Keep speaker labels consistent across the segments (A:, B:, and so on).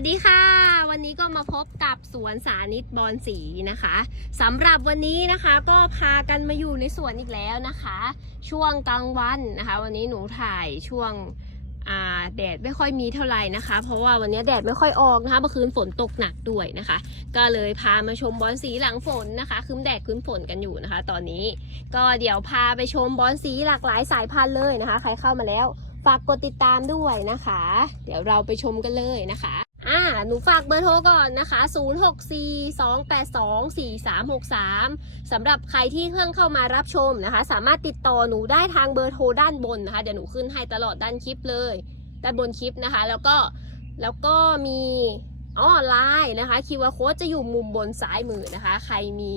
A: วัสดีค่ะ วันนี้ก็มาพบกับสวนสานิตบอนสีนะคะสำหรับวันนี้นะคะก็พากันมาอยู่ในสวนอีกแล้วนะคะ ช่วงกลางวันนะคะ วันนี้หนูถ่ายช่วงแดดไม่ค่อยมีเท่าไหร่นะคะ เพราะว่าวันนี้แดดไม่ค่อยออกนะคะเมื่อคืนฝนตกหนักด้วยนะคะ ก็เลยพามาชมบอนสีหลังฝนนะคะคืมแดดคืมฝนกันอยู่นะคะ ตอนนี้ก็เดี๋ยวพาไปชมบอนสีหลากหลายสายพันธุ์เลยนะคะ ใครเข้ามาแล้วฝากกดติดตามด้วยนะคะ เดี๋ยวเราไปชมกันเลยนะคะ อ่าหนูฝากเบอร์โทรก่อนนะคะ 0642824363สำหรับใครที่เพิ่งเข้ามารับชมนะคะ สามารถติดต่อหนูได้ทางเบอร์โทรด้านบนนะคะเดี๋ยวหนูขึ้นให้ตลอดด้านคลิปเลยด้านบนคลิปนะคะ แล้วก็แล้วก็มีออนไลน์นะคะคิวอาร์โค้ดจะอยู่มุมบนซ้ายมือนะคะ ใครมี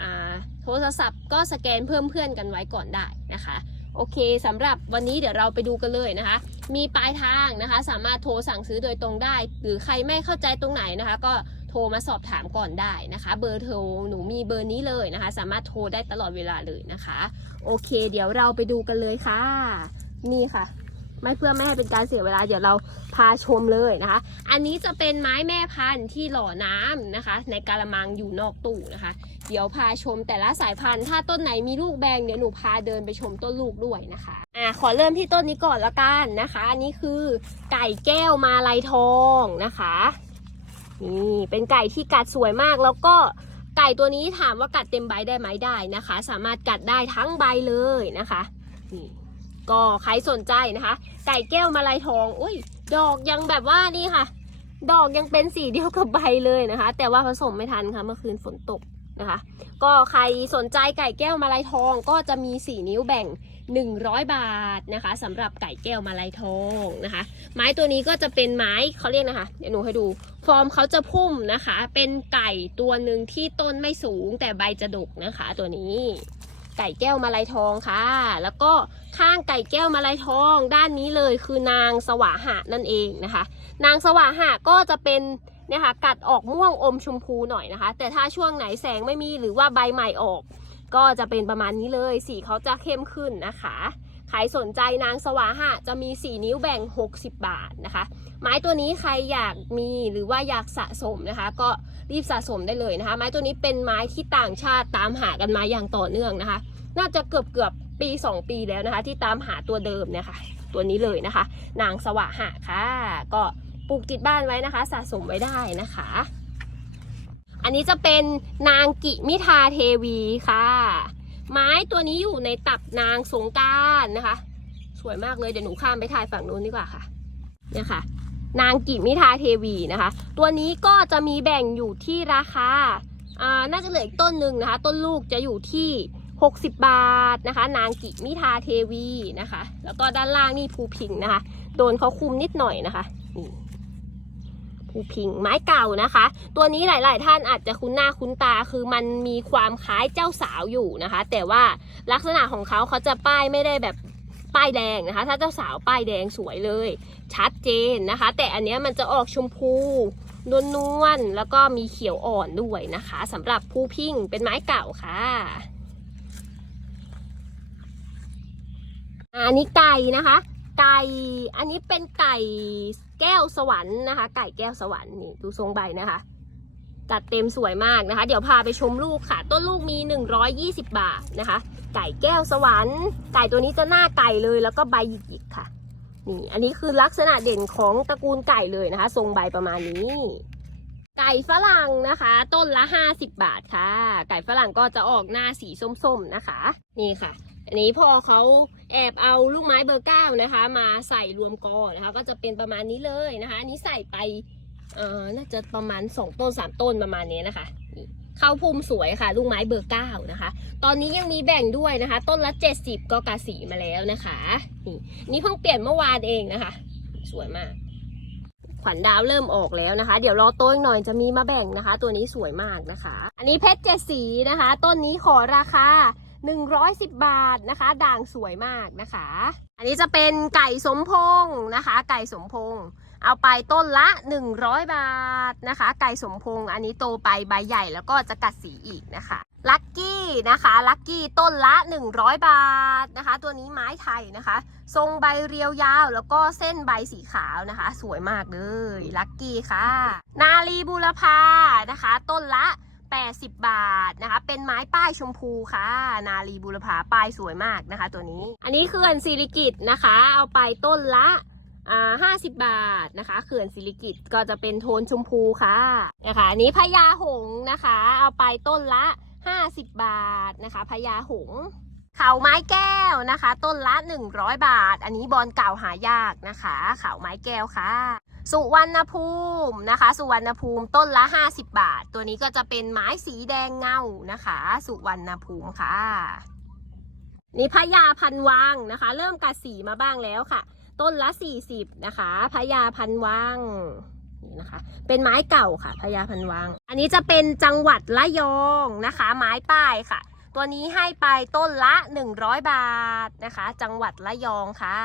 A: อ่าโทรศัพท์ก็สแกนเพิ่มเพื่อนกันไว้ก่อนได้นะคะ โอเคสำหรับวันนี้เดี๋ยวเราไปดูกันเลยนะคะ มีปลายทางนะคะ สามารถโทรสั่งซื้อโดยตรงได้ หรือใครไม่เข้าใจตรงไหนนะคะ ก็โทรมาสอบถามก่อนได้นะคะ เบอร์โทรหนูมีเบอร์นี้เลยนะคะ สามารถโทรได้ตลอดเวลาเลยนะคะ โอเค เดี๋ยวเราไปดูกันเลยค่ะ นี่ค่ะ ไม่เพื่อไม่ให้เป็นการเสียเวลา เดี๋ยวเราพาชมเลยนะคะ อันนี้จะเป็นไม้แม่พันธุ์ที่หล่อน้ำนะคะ ในกาละมังอยู่นอกตู้นะคะ เดี๋ยวพาชมแต่ละสายพันธุ์ ถ้าต้นไหนมีลูกแบงเดี๋ยวหนูพาเดินไปชมต้นลูกด้วยนะคะอ่าขอเริ่มที่ต้นนี้ก่อนละกันนะคะ อันนี้คือไก่แก้วมาลายทองนะคะนี่เป็นไก่ที่กัดสวยมากแล้วก็ไก่ตัวนี้ถามว่ากัดเต็มใบได้ไหมได้นะคะ สามารถกัดได้ทั้งใบเลยนะคะนี่ ก็ใครสนใจนะคะ ไก่แก้วมาลายทอง อุ้ย ดอกยังแบบว่านี่ค่ะ ดอกยังเป็นสีเดียวกับใบเลยนะคะ แต่ว่าผสมไม่ทันค่ะเมื่อคืนฝนตกนะคะ ก็ใครสนใจไก่แก้วมาลายทองก็จะมี 4 นิ้วแบ่ง 100 บาทนะคะสำหรับไก่แก้วมาลายทองนะคะ ไม้ตัวนี้ก็จะเป็นไม้เขาเรียกนะคะ เดี๋ยวหนูให้ดู ฟอร์มเขาจะพุ่มนะคะ เป็นไก่ตัวหนึ่งที่ต้นไม่สูงแต่ใบจะดกนะคะตัวนี้ ไก่แก้วมาลายทองค่ะ แล้วก็ข้างไก่แก้วมาลายทองด้านนี้เลยคือนางสวาหะนั่นเองนะคะ นางสวาหะก็จะเป็นเนี่ยค่ะกัดออกม่วงอมชมพูหน่อยนะคะ แต่ถ้าช่วงไหนแสงไม่มีหรือว่าใบใหม่ออก ก็จะเป็นประมาณนี้เลยสีเขาจะเข้มขึ้นนะคะ ใครสนใจนางสวาหะจะมี 4 นิ้วแบ่ง 60 บาทนะคะ ไม้ตัวนี้ใครอยากมีหรือว่าอยากสะสมนะคะ ก็รีบสะสมได้เลยนะคะ ไม้ตัวนี้เป็นไม้ที่ต่างชาติตามหากันมาอย่างต่อเนื่องนะคะ น่าจะเกือบเกือบปี 2 ปีแล้วนะคะ ที่ตามหาตัวเดิมเนี่ยค่ะตัวนี้เลยนะคะ นางสวาหะค่ะ ก็ปลูกติดบ้านไว้นะคะ สะสมไว้ได้นะคะ อันนี้จะเป็นนางกิมิทาเทวีค่ะ ไม้ตัวนี้อยู่ในตับนางสงการนะคะ สวยมากเลยเดี๋ยวหนูข้ามไปถ่ายฝั่งนู้นดีกว่าค่ะ เนี่ยค่ะ นางกิมิทาเทวีนะคะ ตัวนี้ก็จะมีแบ่งอยู่ที่ราคาอ่าน่าจะเหลืออีกต้นหนึ่งนะคะ ต้นลูกจะอยู่ที่ 60 บาทนะคะ นางกิมิทาเทวีนะคะ แล้วก็ด้านล่างนี่ภูพิงนะคะ โดนเขาคุมนิดหน่อยนะคะนี่ ภูพิง ไม้เก่านะคะ ตัวนี้หลายๆ ท่านอาจจะคุ้นหน้าคุ้นตาคือมันมีความคล้ายเจ้าสาวอยู่นะคะ แต่ว่าลักษณะของเขาเขาจะป้ายไม่ได้แบบป้ายแดงนะคะ ถ้าเจ้าสาวป้ายแดงสวยเลย ชัดเจนนะคะ แต่อันนี้มันจะออกชมพูนวลนวลๆแล้วก็มีเขียวอ่อนด้วยนะคะสำหรับภูพิงเป็นไม้เก่าค่ะอะอันนี้ไก่นะคะ ไก่อันนี้เป็นไก่ แก้วสวรรค์นะคะ ไก่แก้วสวรรค์นี่ดูทรงใบนะคะ จัดเต็มสวยมากนะคะ เดี๋ยวพาไปชมลูกค่ะ ต้นลูกมี 120 บาทนะคะ ไก่แก้วสวรรค์ ไก่ตัวนี้จะหน้าไก่เลยแล้วก็ใบหยิกๆค่ะ นี่ อันนี้คือลักษณะเด่นของตระกูลไก่เลยนะคะ ทรงใบประมาณนี้ ไก่ฝรั่งนะคะ ต้นละ 50 บาทค่ะ ไก่ฝรั่งก็จะออกหน้าสีส้มๆนะคะ นี่ค่ะ อันนี้พอเขา แอบเอาลูกไม้เบอร์เก้านะคะ มาใส่รวมกอนะคะ ก็จะเป็นประมาณนี้เลยนะคะนี้ใส่ไปเอ่อน่าจะประมาณ 2 ต้น 3 ต้นประมาณนี้นะคะเข้าพุ่มสวยค่ะ ลูกไม้เบอร์เก้านะคะ ตอนนี้ยังมีแบ่งด้วยนะคะ ต้นละ 70 ก็กาสีมาแล้วนะคะนี่นี่เพิ่งเปลี่ยนเมื่อวานเองนะคะ สวยมาก ขวัญดาวเริ่มออกแล้วนะคะ เดี๋ยวรอต้อีกหน่อยจะมีมาแบ่งนะคะ ตัวนี้สวยมากนะคะ อันนี้เพชรเจ็ดสีนะคะ ต้นนี้ขอราคา 110 บาทนะคะ ด่างสวยมากนะคะ อันนี้จะเป็นไก่สมพงษ์นะคะ ไก่สมพงษ์เอาไปต้นละ 100 บาทนะคะ ไก่สมพงษ์อันนี้โตไปใบใหญ่แล้วก็จะกัดสีอีกนะคะลักกี้นะคะลักกี้ต้นละ 100 บาทนะคะ ตัวนี้ไม้ไทยนะคะ ทรงใบเรียวยาว แล้วก็เส้นใบสีขาวนะคะ สวยมากเลยลักกี้ค่ะ นาลีบูรพานะคะ ต้นละ 80 บาทนะคะ เป็นไม้ป้ายชมพูค่ะ นาลีบูรพาป้ายสวยมากนะคะ ตัวนี้ อันนี้เขื่อนศิริกิตนะคะ เอาไปต้นละห้าสิบบาทนะคะเขื่อนศิริกิตก็จะเป็นโทนชมพูค่ะนะคะอันนี้พญาหงนะคะ เอาไปต้นละ 50 บาทนะคะพญาหงเขาไม้แก้วนะคะ ต้นละ 100 บาท อันนี้บอลเก่าหายากนะคะเขาไม้แก้วค่ะ สุวรรณภูมินะคะ สุวรรณภูมิต้นละ 50 บาท ตัวนี้ก็จะเป็นไม้สีแดงเงานะคะ สุวรรณภูมิค่ะ นี่พญาพันวังนะคะ เริ่มกัดสีมาบ้างแล้วค่ะ ต้นละ 40 นะคะพญาพันวังนี่นะคะเป็นไม้เก่าค่ะพญาพันวังอันนี้จะเป็นจังหวัดละยองนะคะ ไม้ป้ายค่ะ ตัวนี้ให้ไปต้นละ 100 บาทนะคะ จังหวัดละยองค่ะ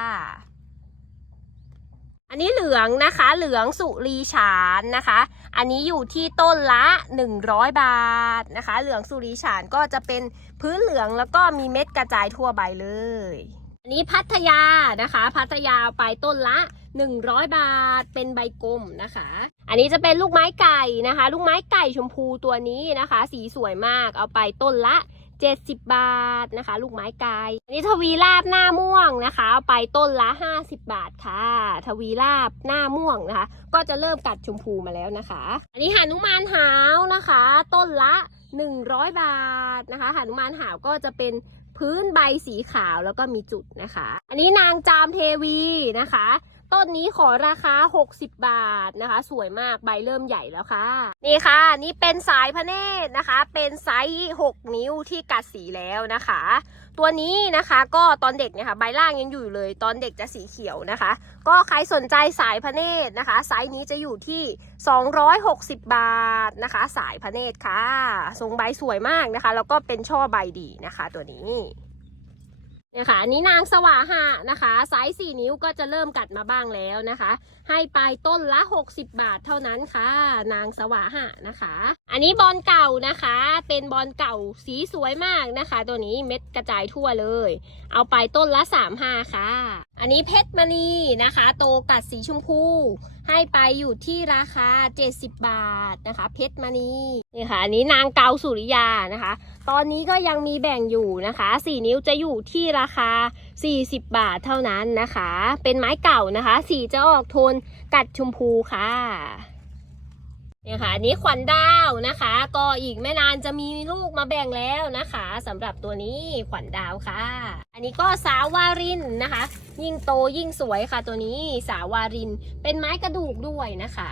A: อันนี้เหลืองนะคะ เหลืองสุรีฉานนะคะ อันนี้อยู่ที่ต้นละ 100 บาทนะคะ เหลืองสุรีฉานก็จะเป็นพื้นเหลืองแล้วก็มีเม็ดกระจายทั่วใบเลย อันนี้พัทยานะคะ พัทยาไปต้นละ 100 บาท เป็นใบกลมนะคะ อันนี้จะเป็นลูกไม้ไก่นะคะ ลูกไม้ไก่ชมพูตัวนี้นะคะ สีสวยมาก เอาไปต้นละ 70 บาทนะคะ ลูกไม้ไก่อันนี้ทวีราบหน้าม่วงนะคะเอาไปต้นละ 50 บาทค่ะ ทวีราบหน้าม่วงนะคะ ก็จะเริ่มกัดชมพูมาแล้วนะคะ อันนี้หานุมานหาวนะคะ ต้นละ 100 บาทนะคะหานุมานหาวก็จะเป็นพื้นใบสีขาวแล้วก็มีจุดนะคะ อันนี้นางจามเทวีนะคะ ต้นนี้ขอราคา 60 บาทนะคะ สวยมากใบเริ่มใหญ่แล้วค่ะ นี่ค่ะ นี่เป็นสายพระเนตรนะคะ เป็นไซส์6 นิ้วที่กัดสีแล้วนะคะ ตัวนี้นะคะก็ตอนเด็กเนี่ยค่ะใบล่างยังอยู่เลย ตอนเด็กจะสีเขียวนะคะ ก็ใครสนใจสายพระเนตรนะคะ ไซส์นี้จะอยู่ที่ 260 บาทนะคะ สายพระเนตรค่ะทรงใบสวยมากนะคะ แล้วก็เป็นช่อใบดีนะคะ ตัวนี้ เนี่ยค่ะอันนี้นางสว่าหะนะคะไซส์4นิ้วก็จะเริ่มกัดมาบ้างแล้วนะคะ ให้ไปต้นละ 60 บาทเท่านั้นค่ะ นางสว่าหะนะคะ อันนี้บอลเก่านะคะ เป็นบอลเก่าสีสวยมากนะคะ ตัวนี้เม็ดกระจายทั่วเลย เอาไปต้นละ35ค่ะ อันนี้เพชรมณีนะคะ โตกัดสีชมพู ให้ไปอยู่ที่ราคา 70 บาทนะคะ เพชรมณีนี่ค่ะอันนี้นางเกาสุริยานะคะ ตอนนี้ก็ยังมีแบ่งอยู่นะคะ 4 นิ้วจะอยู่ที่ราคา 40 บาทเท่านั้นนะคะ เป็นไม้เก่านะคะ สีจะออกโทนกัดชมพูค่ะเนี่ยค่ะนี้ขวัญดาวนะคะ ก็อีกไม่นานจะมีลูกมาแบ่งแล้วนะคะสำหรับตัวนี้ขวัญดาวค่ะ อันนี้ก็สาวารินนะคะ ยิ่งโตยิ่งสวยค่ะตัวนี้สาวารินเป็นไม้กระดูกด้วยนะคะ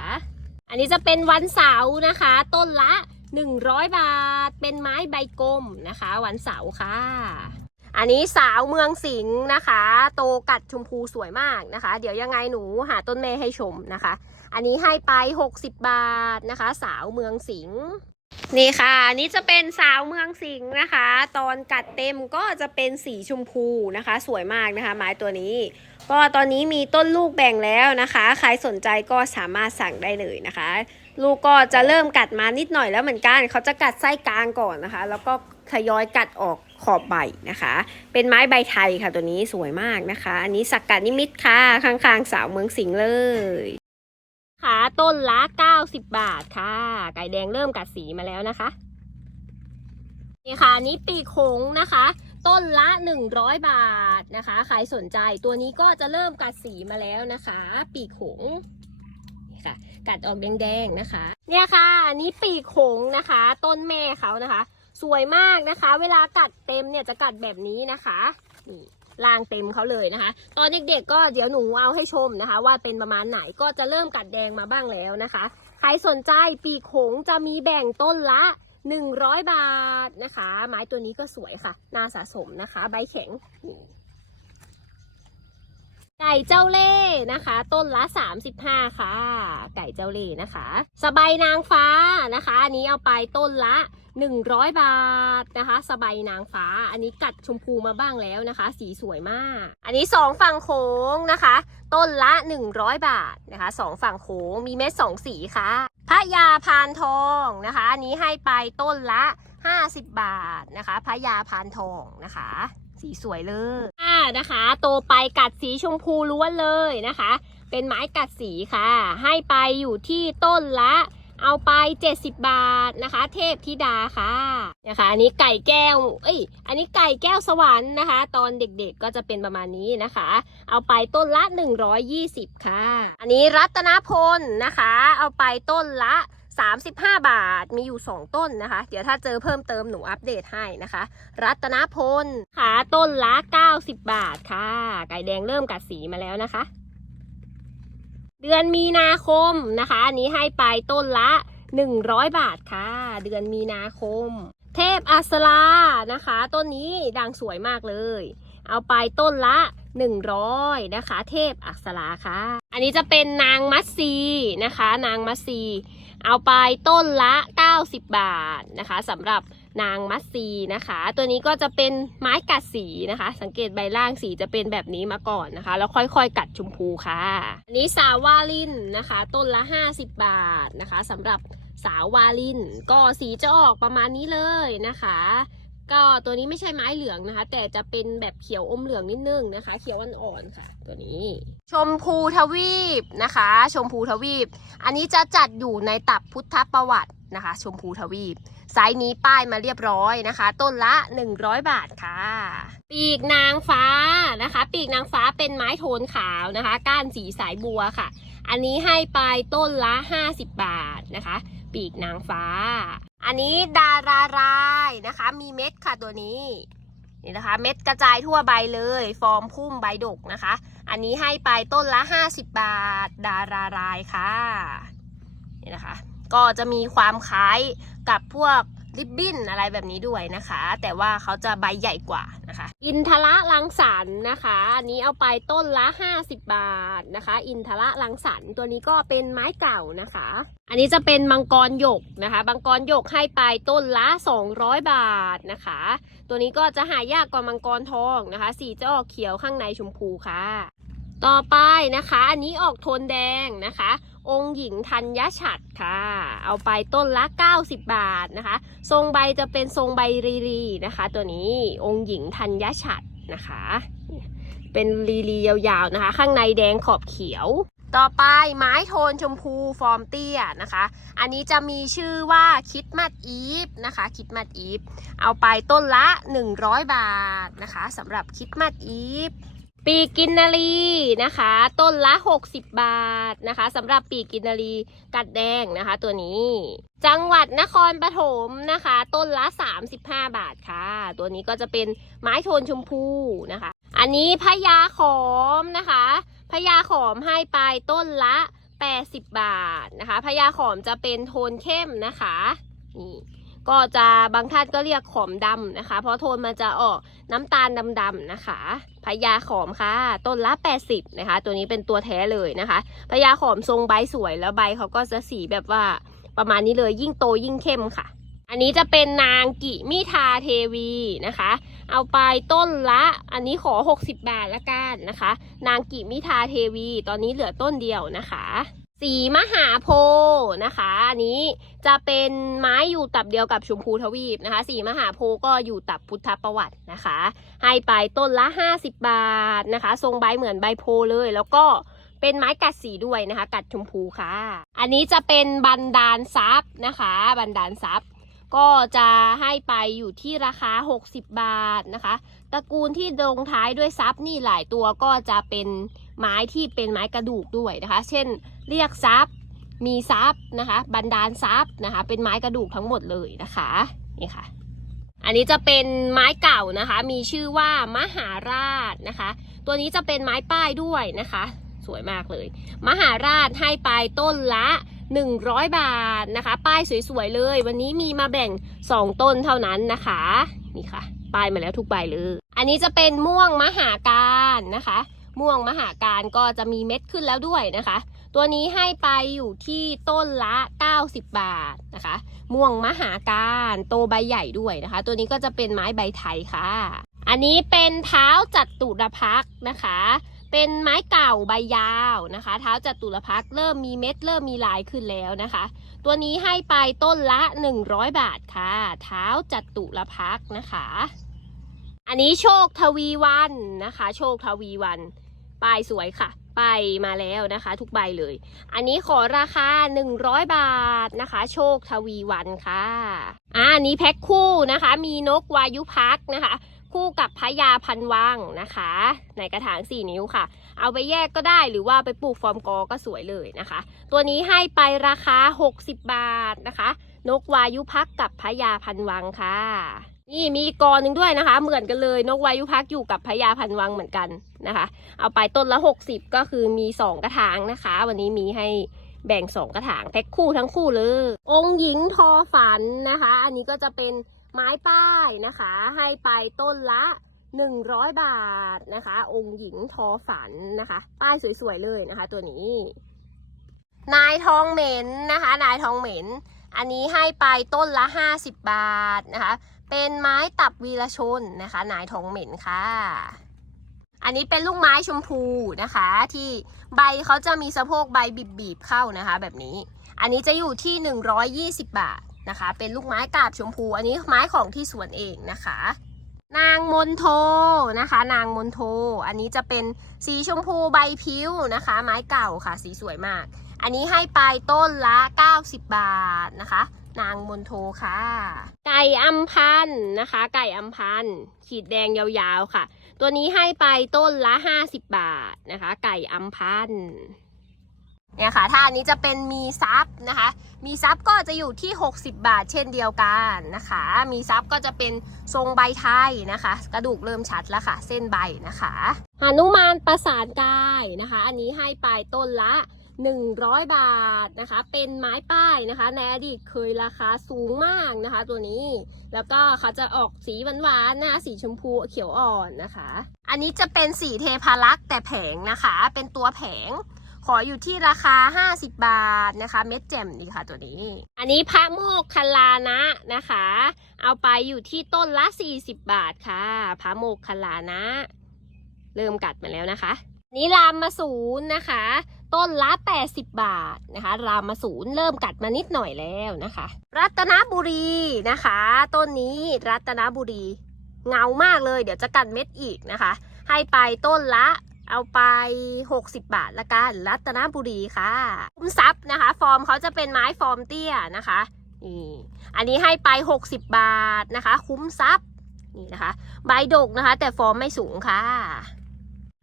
A: อันนี้จะเป็นวันเสาร์นะคะ ต้นละ 100 บาท เป็นไม้ใบกลมนะคะ วันเสาร์ค่ะ อันนี้สาวเมืองสิงห์นะคะ โตกัดชมพูสวยมากนะคะ เดี๋ยวยังไงหนูหาต้นแม่ให้ชมนะคะ อันนี้ให้ไป 60 บาทนะคะ สาวเมืองสิงห์นี่ค่ะอันนี้จะเป็นสาวเมืองสิงห์นะคะ ตอนกัดเต็มก็จะเป็นสีชมพูนะคะ สวยมากนะคะ ไม้ตัวนี้ ก็ตอนนี้มีต้นลูกแบ่งแล้วนะคะ ใครสนใจก็สามารถสั่งได้เลยนะคะ ลูกก็จะเริ่มกัดมานิดหน่อยแล้วเหมือนกัน เขาจะกัดไส้กลางก่อนนะคะ แล้วก็ทยอยกัดออกขอบใบนะคะ เป็นไม้ใบไทยค่ะตัวนี้สวยมากนะคะ อันนี้สักกัดนิมิตค่ะ ข้างๆ สาวเมืองสิงห์เลยขาต้นละ90 บาทค่ะ ไก่แดงเริ่มกัดสีมาแล้วนะคะ นี่ค่ะนี้ปีกหงนะคะ ต้นละ 100 บาทนะคะ ใครสนใจตัวนี้ก็จะเริ่มกัดสีมาแล้วนะคะ ปีกหงนี่ค่ะ กัดออกแดงๆนะคะ เนี่ยค่ะอันนี้ปีกหงนะคะ ต้นแม่เขานะคะ สวยมากนะคะ เวลากัดเต็มเนี่ยจะกัดแบบนี้นะคะนี่ลางเต็มเขาเลยนะคะ ตอนเด็กๆก็เดี๋ยวหนูเอาให้ชมนะคะ ว่าเป็นประมาณไหนก็จะเริ่มกัดแดงมาบ้างแล้วนะคะ ใครสนใจปีกหงจะมีแบ่งต้นละ 100 บาทนะคะ ไม้ตัวนี้ก็สวยค่ะน่าสะสมนะคะ ใบแข็ง ไก่เจ้าเล่นะคะ ต้นละ 35 ค่ะ ไก่เจ้าเล่นะคะ สบายนางฟ้านะคะอันนี้เอาไปต้นละ 100 บาทนะคะ สบายนางฟ้า อันนี้กัดชมพูมาบ้างแล้วนะคะ สีสวยมาก อันนี้สองฝั่งโค้งนะคะ ต้นละ 100 บาทนะคะสองฝั่งโค้งมีเม็ดสองสีค่ะพระยาพานทองนะคะอันนี้ให้ไปต้นละ 50 บาทนะคะพระยาพานทองนะคะ สีสวยเลยอ่านะคะ โตไปกัดสีชมพูล้วนเลยนะคะ เป็นไม้กัดสีค่ะ ให้ไปอยู่ที่ต้นละ เอาไป 70 บาทนะคะ เทพธิดาค่ะนะคะ อันนี้ไก่แก้ว เอ้ย อันนี้ไก่แก้วสวรรค์นะคะ ตอนเด็กๆก็จะเป็นประมาณนี้นะคะ เอาไปต้นละ 120 ค่ะ อันนี้รัตนพลนะคะ เอาไปต้นละ 35 บาท มีอยู่ 2 ต้นนะคะ เดี๋ยวถ้าเจอเพิ่มเติมหนูอัปเดตให้นะคะ รัตนพลค่ะต้นละ 90 บาทค่ะ ไก่แดงเริ่มกัดสีมาแล้วนะคะ เดือนมีนาคมนะคะ อันนี้ให้ไปต้นละ 100 บาทค่ะ เดือนมีนาคม เทพอัสรานะคะ ต้นนี้ดังสวยมากเลย เอาไปต้นละ100นะคะ เทพอักษราค่ะ อันนี้จะเป็นนางมัตซีนะคะ นางมัตซี เอาไปต้นละ 90 บาทนะคะสำหรับนางมัตซีนะคะ ตัวนี้ก็จะเป็นไม้กัดสีนะคะ สังเกตใบล่างสีจะเป็นแบบนี้มาก่อนนะคะ แล้วค่อยๆ กัดชมพูค่ะอันนี้สาววาลินนะคะ ต้นละ 50 บาทนะคะสำหรับสาววาลินก็สีจะออกประมาณนี้เลยนะคะ ก็ตัวนี้ไม่ใช่ไม้เหลืองนะคะ แต่จะเป็นแบบเขียวอมเหลืองนิดนึงนะคะ เขียวอ่อนๆค่ะ ตัวนี้ ชมพูทวีปนะคะ ชมพูทวีป อันนี้จะจัดอยู่ในตับพุทธประวัตินะคะ ชมพูทวีปไซส์นี้ป้ายมาเรียบร้อยนะคะ ต้นละ 100 บาทค่ะ ปีกนางฟ้านะคะ ปีกนางฟ้าเป็นไม้โทนขาวนะคะ ก้านสีสายบัวค่ะ อันนี้ให้ไปต้นละ 50 บาทนะคะ ปีกนางฟ้า อันนี้ดารารายนะคะ มีเม็ดค่ะตัวนี้นี่นะคะ เม็ดกระจายทั่วใบเลย ฟอร์มพุ่มใบดกนะคะ อันนี้ให้ไปต้นละ 50 บาท ดารารายค่ะนี่นะคะ ก็จะมีความคล้ายกับพวก ริบบิ้นอะไรแบบนี้ด้วยนะคะ แต่ว่าเขาจะใบใหญ่กว่านะคะ อินทระลังสรรค์นะคะอันนี้เอาไปต้นละ 50 บาทนะคะ อินทระลังสรรตัวนี้ก็เป็นไม้เก่านะคะ อันนี้จะเป็นมังกรหยกนะคะมังกรหยกให้ไปต้นละ 200 บาทนะคะ ตัวนี้ก็จะหายากกว่ามังกรทองนะคะ สีจะออกเขียวข้างในชมพูค่ะ ต่อไปนะคะ อันนี้ออกโทนแดงนะคะ องค์หญิงธัญฉัตรค่ะ เอาไปต้นละ 90 บาทนะคะ ทรงใบจะเป็นทรงใบรีรีนะคะ ตัวนี้องค์หญิงธัญฉัตรนะคะ เป็นรีรียาวๆนะคะ ข้างในแดงขอบเขียว ต่อไปไม้โทนชมพูฟอร์มเตี้ยนะคะ อันนี้จะมีชื่อว่าคิดมัดอีฟนะคะคิดมัดอีฟเอาไปต้นละ 100 บาทนะคะสำหรับคิดมัดอีฟ ปีกินนารีนะคะ ต้นละ 60 บาทนะคะสำหรับปีกกินนารีกัดแดงนะคะ ตัวนี้ จังหวัดนครปฐมนะคะ ต้นละ 35 บาทค่ะ ตัวนี้ก็จะเป็นไม้โทนชมพูนะคะ อันนี้พญาขอมนะคะพญาขอมให้ไปต้นละ 80 บาทนะคะพญาขอมจะเป็นโทนเข้มนะคะนี่ ก็จะบางท่านก็เรียกขอมดำนะคะ เพราะโทนมันจะออกน้ำตาลดำๆนะคะพญาขอมค่ะ ต้นละ 80 นะคะ ตัวนี้เป็นตัวแท้เลยนะคะพญาขอมทรงใบสวยแล้วใบเขาก็จะสีแบบว่าประมาณนี้เลยยิ่งโตยิ่งเข้มค่ะ อันนี้จะเป็นนางกิมิทาเทวีนะคะ เอาไปต้นละ อันนี้ขอ 60 บาทละกันนะคะ นางกิมิทาเทวี ตอนนี้เหลือต้นเดียวนะคะ สีมหาโพนะคะอันนี้จะเป็นไม้อยู่ตับเดียวกับชมพูทวีปนะคะ สีมหาโพก็อยู่ตับพุทธประวัตินะคะ ให้ไปต้นละ 50 บาทนะคะ ทรงใบเหมือนใบโพเลย แล้วก็เป็นไม้กัดสีด้วยนะคะ กัดชมพูค่ะ อันนี้จะเป็นบันดาลซับนะคะ บันดาลซับก็จะให้ไปอยู่ที่ราคา 60 บาทนะคะ ตระกูลที่ลงท้ายด้วยซับนี่หลายตัวก็จะเป็นไม้ที่เป็นไม้กระดูกด้วยนะคะ เช่น เรียกซับมีซับนะคะ บันดาลซับนะคะ เป็นไม้กระดูกทั้งหมดเลยนะคะนี่ค่ะ อันนี้จะเป็นไม้เก่านะคะ มีชื่อว่ามหาราชนะคะ ตัวนี้จะเป็นไม้ป้ายด้วยนะคะ สวยมากเลย มหาราชให้ไปต้นละ100 บาทนะคะ ป้ายสวยๆเลย วันนี้มีมาแบ่ง 2 ต้นเท่านั้นนะคะนี่ค่ะ ป้ายมาแล้วทุกใบเลย อันนี้จะเป็นม่วงมหาการนะคะ ม่วงมหาการก็จะมีเม็ดขึ้นแล้วด้วยนะคะ ตัวนี้ให้ไปอยู่ที่ต้นละ 90 บาทนะคะ ม่วงมหาการโตใบใหญ่ด้วยนะคะ ตัวนี้ก็จะเป็นไม้ใบไทยค่ะ อันนี้เป็นเท้าจัตุรพักนะคะ เป็นไม้เก่าใบยาวนะคะ เท้าจัตุรพักเริ่มมีเม็ดเริ่มมีลายขึ้นแล้วนะคะ ตัวนี้ให้ไปต้นละ 100 บาทค่ะ เท้าจัตุรพักนะคะอันนี้โชคทวีวันนะคะ โชคทวีวันป้ายสวยค่ะ ป้ายมาแล้วนะคะ ทุกใบเลย อันนี้ขอราคา 100 บาทนะคะ โชคทวีวันค่ะอ่าอันนี้แพ็คคู่นะคะ มีนกวายุพักนะคะ คู่กับพญาพันวังนะคะ ในกระถาง 4 นิ้วค่ะ เอาไปแยกก็ได้หรือว่าไปปลูกฟอร์มกอก็สวยเลยนะคะ ตัวนี้ให้ไปราคา 60 บาทนะคะ นกวายุพักกับพญาพันวังค่ะ นี่มีอีกกอหนึ่งด้วยนะคะ เหมือนกันเลยนกวายุพักอยู่กับพญาพันวังเหมือนกันนะคะ เอาไปต้นละ 60 ก็คือมี 2 กระถางนะคะ วันนี้มีให้แบ่ง 2 กระถางแพ็คคู่ทั้งคู่เลย องค์หญิงทอฝันนะคะ อันนี้ก็จะเป็นไม้ป้ายนะคะ ให้ไปต้นละ 100 บาทนะคะ องค์หญิงทอฝันนะคะ ป้ายสวยๆเลยนะคะ ตัวนี้ นายทองเหม็นนะคะ นายทองเหม็น อันนี้ให้ไปต้นละ 50 บาทนะคะ เป็นไม้ตับวีรชนนะคะ นายทองเหม็นค่ะ อันนี้เป็นลูกไม้ชมพูนะคะ ที่ใบเขาจะมีสะโพกใบบีบๆเข้านะคะ แบบนี้ อันนี้จะอยู่ที่ 120 บาทนะคะ เป็นลูกไม้กาบชมพู อันนี้ไม้ของที่สวนเองนะคะ นางมนโทนะคะ นางมนโท อันนี้จะเป็นสีชมพูใบพิ้วนะคะ ไม้เก่าค่ะ สีสวยมาก อันนี้ให้ไปต้นละ 90 บาทนะคะ นางมนโทค่ะ ไก่อัมพันธ์นะคะ ไก่อัมพันธ์ขีดแดงยาวๆค่ะ ตัวนี้ให้ไปต้นละ 50 บาทนะคะ ไก่อัมพันธ์เนี่ยค่ะ ถ้าอันนี้จะเป็นมีซับนะคะ มีซับก็จะอยู่ที่ 60 บาท เช่นเดียวกันนะคะ มีซับก็จะเป็นทรงใบไทยนะคะ กระดูกเริ่มชัดแล้วค่ะ เส้นใบนะคะหานุมานประสานกายนะคะ อันนี้ให้ไปต้นละ 100 บาทนะคะ เป็นไม้ป้ายนะคะ ในอดีตเคยราคาสูงมากนะคะ ตัวนี้ แล้วก็เขาจะออกสีหวานๆนะคะสีชมพูเขียวอ่อนนะคะ อันนี้จะเป็นสีเทพารักษ์แต่แผงนะคะ เป็นตัวแผง ขออยู่ที่ราคา 50 บาทนะคะ เม็ดแจ่มดีค่ะตัวนี้ อันนี้พระโมกคลานะนะคะ เอาไปอยู่ที่ต้นละ 40 บาทค่ะ พระโมกคลานะ เริ่มกัดมาแล้วนะคะ นี้รามมาสูนนะคะ ต้นละ 80 บาทนะคะ รามาสูนย์เริ่มกัดมานิดหน่อยแล้วนะคะ รัตนบุรีนะคะ ต้นนี้รัตนบุรี เงามากเลย เดี๋ยวจะกัดเม็ดอีกนะคะ ให้ไปต้นละเอาไป 60 บาทละกันรัตนบุรีค่ะคุ้มทรัพย์นะคะ ฟอร์มเขาจะเป็นไม้ฟอร์มเตี้ยนะคะนี่อันนี้ให้ไป 60 บาทนะคะ คุ้มทรัพย์นี่นะคะ ใบดกนะคะ แต่ฟอร์มไม่สูงค่ะ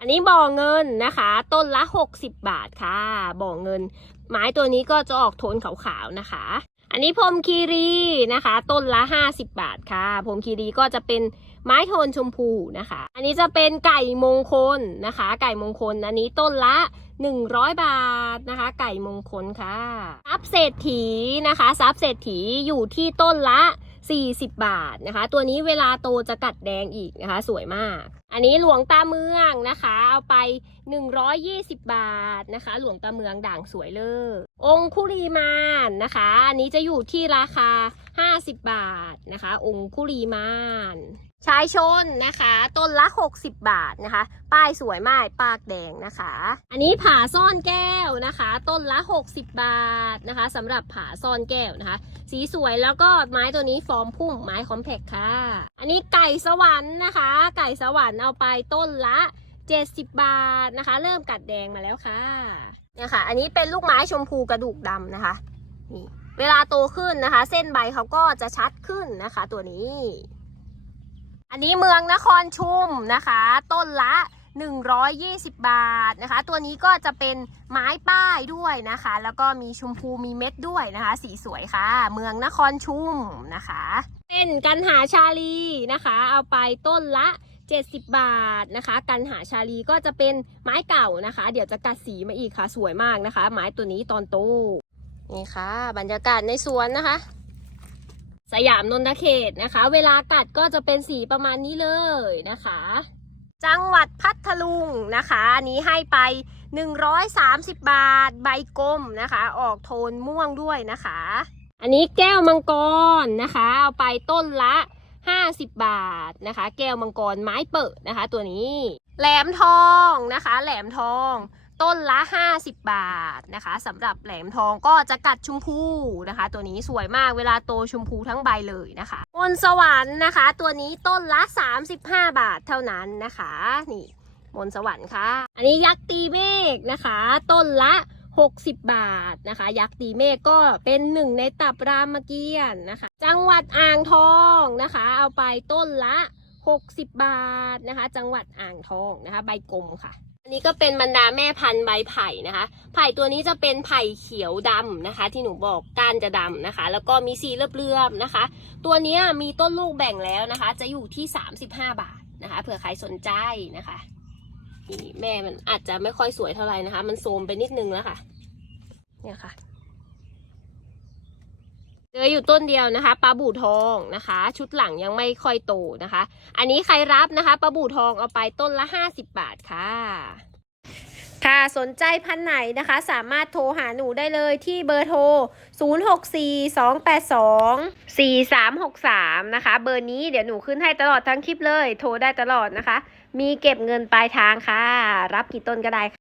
A: อันนี้บ่อเงินนะคะ ต้นละ 60 บาทค่ะ บ่อเงิน ไม้ตัวนี้ก็จะออกโทนขาวๆนะคะ อันนี้พรมคีรีนะคะ ต้นละ 50 บาทค่ะพรมคีรีก็จะเป็นไม้โทนชมพูนะคะ อันนี้จะเป็นไก่มงคลนะคะ ไก่มงคลอันนี้ต้นละ 100 บาทนะคะ ไก่มงคลค่ะซับเศรษฐีนะคะซับเศรษฐีอยู่ที่ต้นละ 40 บาทนะคะ ตัวนี้เวลาโตจะกัดแดงอีกนะคะ สวยมาก อันนี้หลวงตาเมืองนะคะ เอาไป 120 บาทนะคะ หลวงตาเมืองด่างสวยเลย องคุลีมานนะคะ อันนี้จะอยู่ที่ราคา 50 บาทนะคะ องคุลีมานชายชนนะคะ ต้นละ 60 บาทนะคะ ป้ายสวยมาก ปากแดงนะคะ อันนี้ผาซ่อนแก้วนะคะ ต้นละ 60 บาทนะคะสำหรับผาซ่อนแก้วนะคะ สีสวยแล้วก็ไม้ตัวนี้ฟอร์มพุ่มไม้คอมแพคค่ะ อันนี้ไก่สวรรค์นะคะ ไก่สวรรค์เอาไปต้นละ 70 บาทนะคะ เริ่มกัดแดงมาแล้วค่ะเนี่ยค่ะ อันนี้เป็นลูกไม้ชมพูกระดูกดำนะคะนี่เวลาโตขึ้นนะคะ เส้นใบเขาก็จะชัดขึ้นนะคะ ตัวนี้ อันนี้เมืองนครชุมนะคะ ต้นละ 120 บาทนะคะ ตัวนี้ก็จะเป็นไม้ป้ายด้วยนะคะ แล้วก็มีชมพูมีเม็ดด้วยนะคะ สีสวยค่ะ เมืองนครชุมนะคะ เป็นกันหาชาลีนะคะ เอาไปต้นละ 70 บาทนะคะ กันหาชาลีก็จะเป็นไม้เก่านะคะ เดี๋ยวจะกัดสีมาอีกค่ะ สวยมากนะคะ ไม้ตัวนี้ตอนโตนี่ค่ะ บรรยากาศในสวนนะคะ สยามนนทเขตนะคะ เวลากัดก็จะเป็นสีประมาณนี้เลยนะคะ จังหวัดพัทลุงนะคะอันนี้ให้ไป 130 บาท ใบกลมนะคะ ออกโทนม่วงด้วยนะคะ อันนี้แก้วมังกรนะคะ เอาไปต้นละ 50 บาทนะคะ แก้วมังกรไม้เปิดนะคะ ตัวนี้แหลมทองนะคะ แหลมทอง ต้นละ 50 บาทนะคะสำหรับแหลมทองก็จะกัดชมพูนะคะ ตัวนี้สวยมากเวลาโตชมพูทั้งใบเลยนะคะมนสวรรค์นะคะ ตัวนี้ต้นละ 35 บาทเท่านั้นนะคะ นี่มนสวรรค์ค่ะ อันนี้ยักษ์ตีเมฆนะคะ ต้นละ 60 บาทนะคะ ยักษ์ตีเมฆก็เป็นหนึ่งในตับรามเกียรตินะคะ จังหวัดอ่างทองนะคะ เอาไปต้นละ 60 บาทนะคะ จังหวัดอ่างทองนะคะ ใบกลมค่ะ อันนี้ก็เป็นบรรดาแม่พันธุ์ใบไผ่นะคะ ไผ่ตัวนี้จะเป็นไผ่เขียวดำนะคะ ที่หนูบอกก้านจะดำนะคะ แล้วก็มีสีเลือบๆนะคะ ตัวนี้มีต้นลูกแบ่งแล้วนะคะ จะอยู่ที่ 35 บาทนะคะเผื่อใครสนใจนะคะ นี่แม่มันอาจจะไม่ค่อยสวยเท่าไหร่นะคะ มันโทมไปนิดนึงแล้วค่ะ เนี่ยค่ะเหลืออยู่ต้นเดียวนะคะปลาบู่ทองนะคะ ชุดหลังยังไม่ค่อยโตนะคะ อันนี้ใครรับนะคะปลาบู่ทองเอาไปต้นละ 50 บาทค่ะ ค่ะสนใจพันไหนนะคะ สามารถโทรหาหนูได้เลยที่เบอร์โทร 0642824363 นะคะ เบอร์นี้เดี๋ยวหนูขึ้นให้ตลอดทั้งคลิปเลย โทรได้ตลอดนะคะ มีเก็บเงินปลายทางค่ะ รับกี่ต้นก็ได้